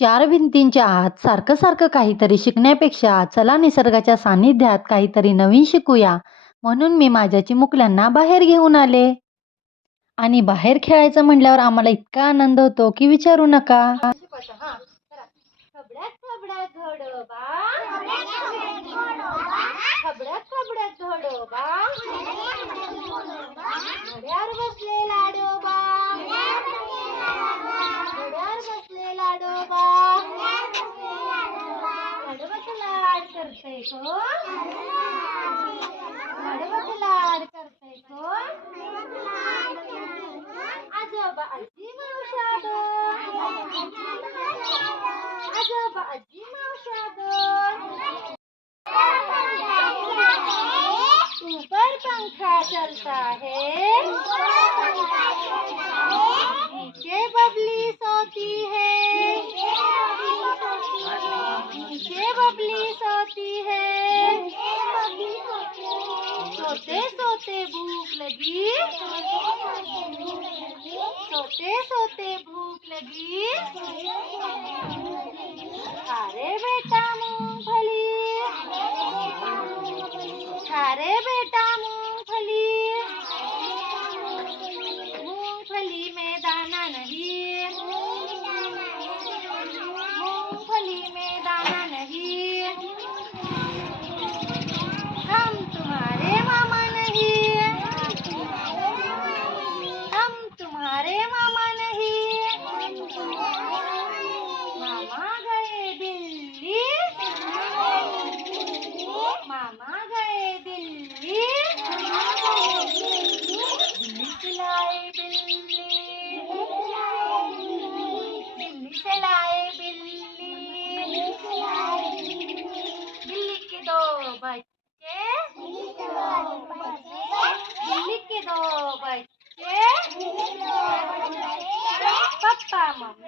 चार भिंतींच्या आत सारखं सारखं काहीतरी शिकण्यापेक्षा चला निसर्गाच्या सान्निध्यात काहीतरी नवीन शिकूया. म्हणून मी माझ्या चिमुकल्यांना बाहेर घेऊन आले. आणि बाहेर खेळायचं म्हटल्यावर आम्हाला इतका आनंद होतो की विचारू नका. बसले करतय कोण? लाड करतय कोण? आजोबा आजी मावशा आजोबा आजी मावशा ऊपर पंखा चलता है. नीचे बबली सोती है. सोते भूख लगी। सोते सोते भूख लगी। अरे बेटा मूंगफली अरे बेटा मूंगफली मूंगफली में दाना नहीं। मूंगफली में दाना से लाए बिल्ली दिल्ली के दो बच्चे। दिल्ली के दो बच्चे। Papa mummy.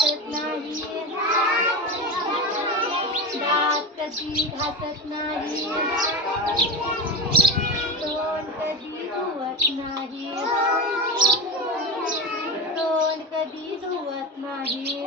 घासत नाही. दात कधी घासत नाही. तोंड कधी धुवत नाही. तोंड कधी धुवत नाही.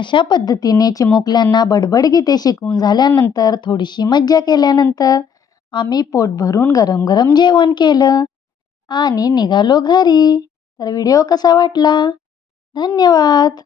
अशा पद्धतीने चिमुकल्यांना बडबड गीते शिकवून झाल्यानंतर थोडीशी मज्जा केल्यानंतर आम्ही पोट भरून गरम गरम जेवण केलं आणि निघालो घरी. तर व्हिडिओ कसा वाटला? धन्यवाद.